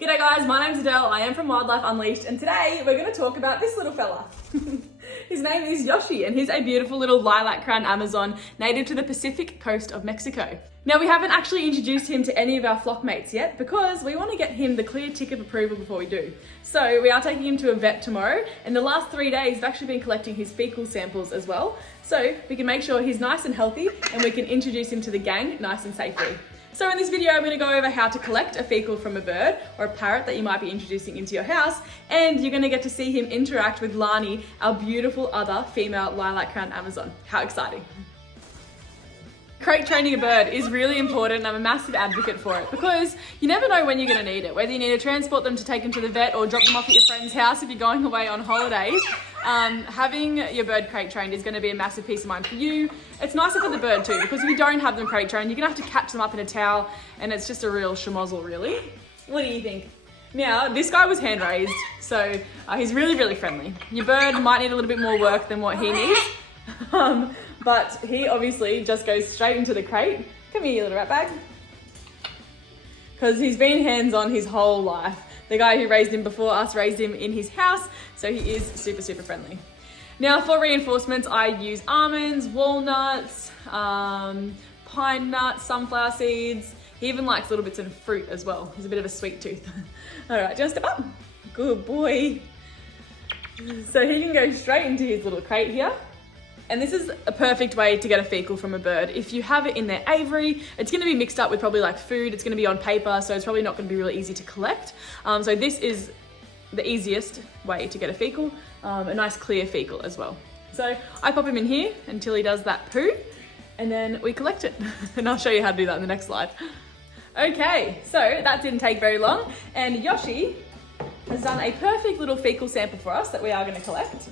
G'day guys, my name's Adele, I am from Wildlife Unleashed, and today we're going to talk about this little fella. His name is Yoshi, and he's a beautiful little lilac crown Amazon native to the Pacific coast of Mexico. Now, we haven't actually introduced him to any of our flock mates yet because we want to get him the clear tick of approval before we do. So we are taking him to a vet tomorrow, and the last 3 days we've actually been collecting his fecal samples as well, so we can make sure he's nice and healthy and we can introduce him to the gang nice and safely. So in this video, I'm going to go over how to collect a fecal from a bird or a parrot that you might be introducing into your house, and you're going to get to see him interact with Lani, our beautiful other female lilac crown Amazon. How exciting. Crate training a bird is really important, and I'm a massive advocate for it because you never know when you're going to need it, whether you need to transport them to take them to the vet or drop them off at your friend's house if you're going away on holidays. Having your bird crate trained is going to be a massive peace of mind for you. It's nicer for the bird too, because if you don't have them crate trained, you're going to have to catch them up in a towel, and it's just a real schmozzle, really. What do you think? Now, this guy was hand raised, so he's really, really friendly. Your bird might need a little bit more work than what he needs. But he obviously just goes straight into the crate. Come here, you little rat bag. Because he's been hands-on his whole life. The guy who raised him before us raised him in his house, so he is super, super friendly. Now for reinforcements, I use almonds, walnuts, pine nuts, sunflower seeds. He even likes little bits of fruit as well. He's a bit of a sweet tooth. All right, do you want to step up? Good boy. So he can go straight into his little crate here. And this is a perfect way to get a fecal from a bird. If you have it in their aviary, it's going to be mixed up with probably like food. It's going to be on paper, so it's probably not going to be really easy to collect. So this is the easiest way to get a fecal, a nice clear fecal as well. So I pop him in here until he does that poo, and then we collect it. And I'll show you how to do that in the next slide. Okay, so that didn't take very long, and Yoshi has done a perfect little fecal sample for us that we are going to collect.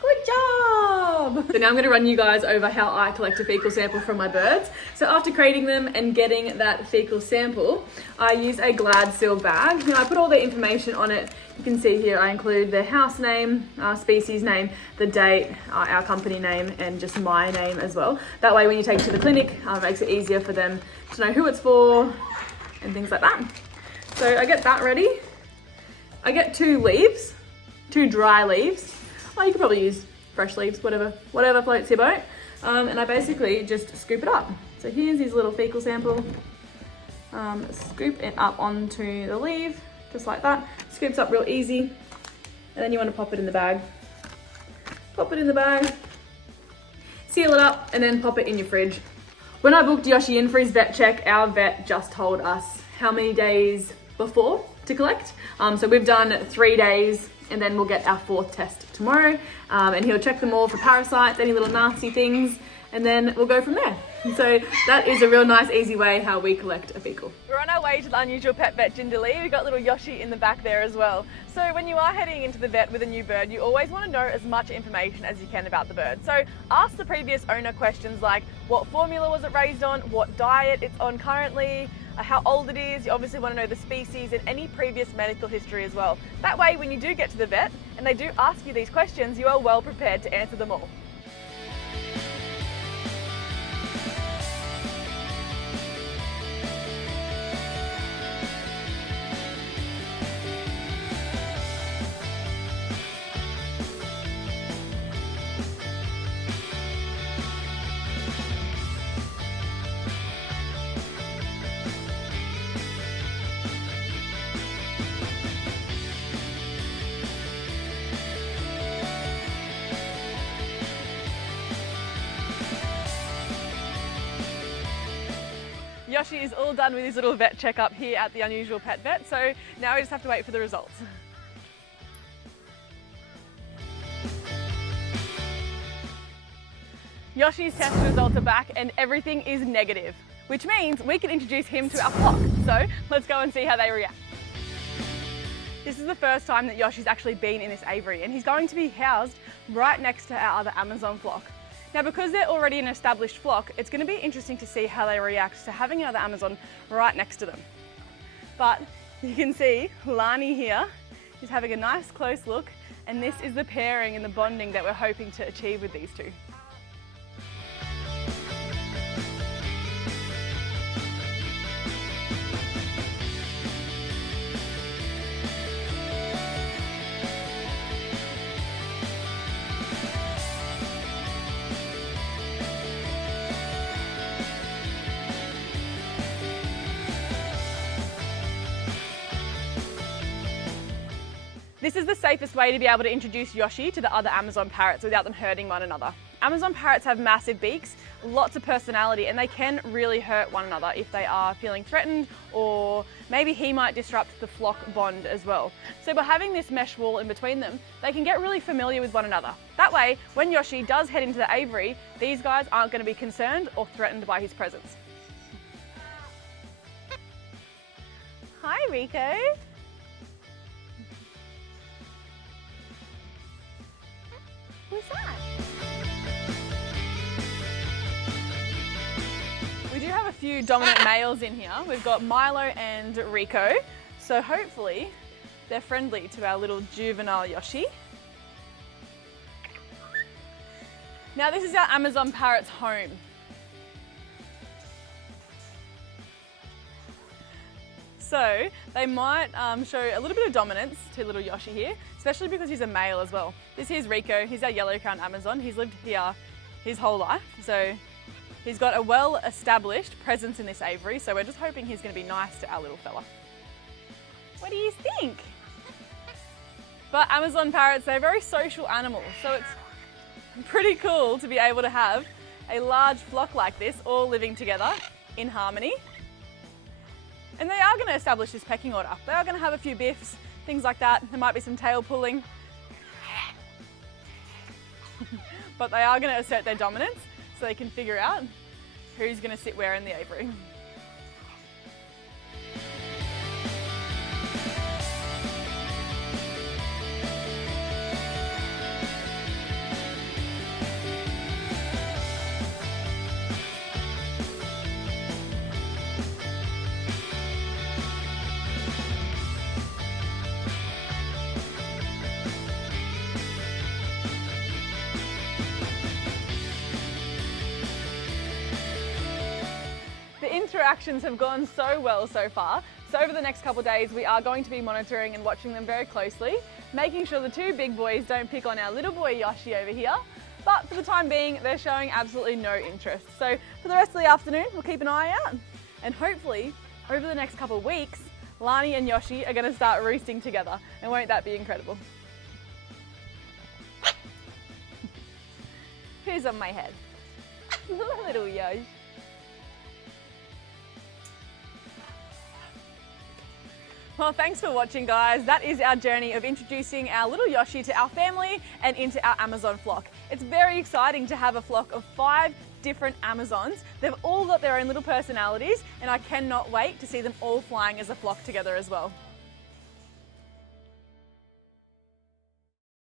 Good job! So now I'm going to run you guys over how I collect a fecal sample from my birds. So after crating them and getting that fecal sample, I use a Glad seal bag. Now I put all the information on it. You can see here I include the house name, species name, the date, our company name, and just my name as well. That way when you take it to the clinic, it makes it easier for them to know who it's for and things like that. So I get that ready. I get 2 leaves, 2 dry leaves. Oh, you could probably use fresh leaves, whatever floats your boat. And I basically just scoop it up. So here's his little fecal sample. Scoop it up onto the leaf, just like that. Scoops up real easy. And then you want to pop it in the bag. Pop it in the bag, seal it up, and then pop it in your fridge. When I booked Yoshi in for his vet check, our vet just told us how many days before to collect. So we've done 3 days, and then we'll get our 4th test tomorrow, and he'll check them all for parasites, any little nasty things, and then we'll go from there. So that is a real nice, easy way how we collect a fecal. We're on our way to the Unusual Pet Vet Jindalee. We've got little Yoshi in the back there as well. So when you are heading into the vet with a new bird, you always want to know as much information as you can about the bird. So ask the previous owner questions like, what formula was it raised on, what diet it's on currently, how old it is. You obviously want to know the species and any previous medical history as well. That way, when you do get to the vet and they do ask you these questions, you are well prepared to answer them all. Yoshi is all done with his little vet checkup here at the Unusual Pet Vet, so now we just have to wait for the results. Yoshi's test results are back and everything is negative, which means we can introduce him to our flock. So let's go and see how they react. This is the first time that Yoshi's actually been in this aviary, and he's going to be housed right next to our other Amazon flock. Now, because they're already an established flock, it's going to be interesting to see how they react to having another Amazon right next to them. But you can see Lani here is having a nice close look, and this is the pairing and the bonding that we're hoping to achieve with these two. This is the safest way to be able to introduce Yoshi to the other Amazon parrots without them hurting one another. Amazon parrots have massive beaks, lots of personality, and they can really hurt one another if they are feeling threatened, or maybe he might disrupt the flock bond as well. So by having this mesh wall in between them, they can get really familiar with one another. That way, when Yoshi does head into the aviary, these guys aren't going to be concerned or threatened by his presence. Hi, Rico. Who's that? We do have a few dominant males in here. We've got Milo and Rico, so hopefully they're friendly to our little juvenile Yoshi. Now this is our Amazon parrot's home. So they might show a little bit of dominance to little Yoshi here, especially because he's a male as well. This here's Rico, he's our yellow-crowned Amazon. He's lived here his whole life, so he's got a well-established presence in this aviary, so we're just hoping he's going to be nice to our little fella. What do you think? But Amazon parrots, they're very social animals, so it's pretty cool to be able to have a large flock like this all living together in harmony. And they are going to establish this pecking order. They are going to have a few biffs, things like that. There might be some tail pulling. But they are going to assert their dominance so they can figure out who's going to sit where in the aviary. The interactions have gone so well so far. So over the next couple of days, we are going to be monitoring and watching them very closely, making sure the two big boys don't pick on our little boy Yoshi over here. But for the time being, they're showing absolutely no interest. So for the rest of the afternoon, we'll keep an eye out. And hopefully, over the next couple of weeks, Lani and Yoshi are going to start roosting together. And won't that be incredible? Who's on my head? Little Yoshi. Well, thanks for watching, guys. That is our journey of introducing our little Yoshi to our family and into our Amazon flock. It's very exciting to have a flock of 5 different Amazons. They've all got their own little personalities, and I cannot wait to see them all flying as a flock together as well.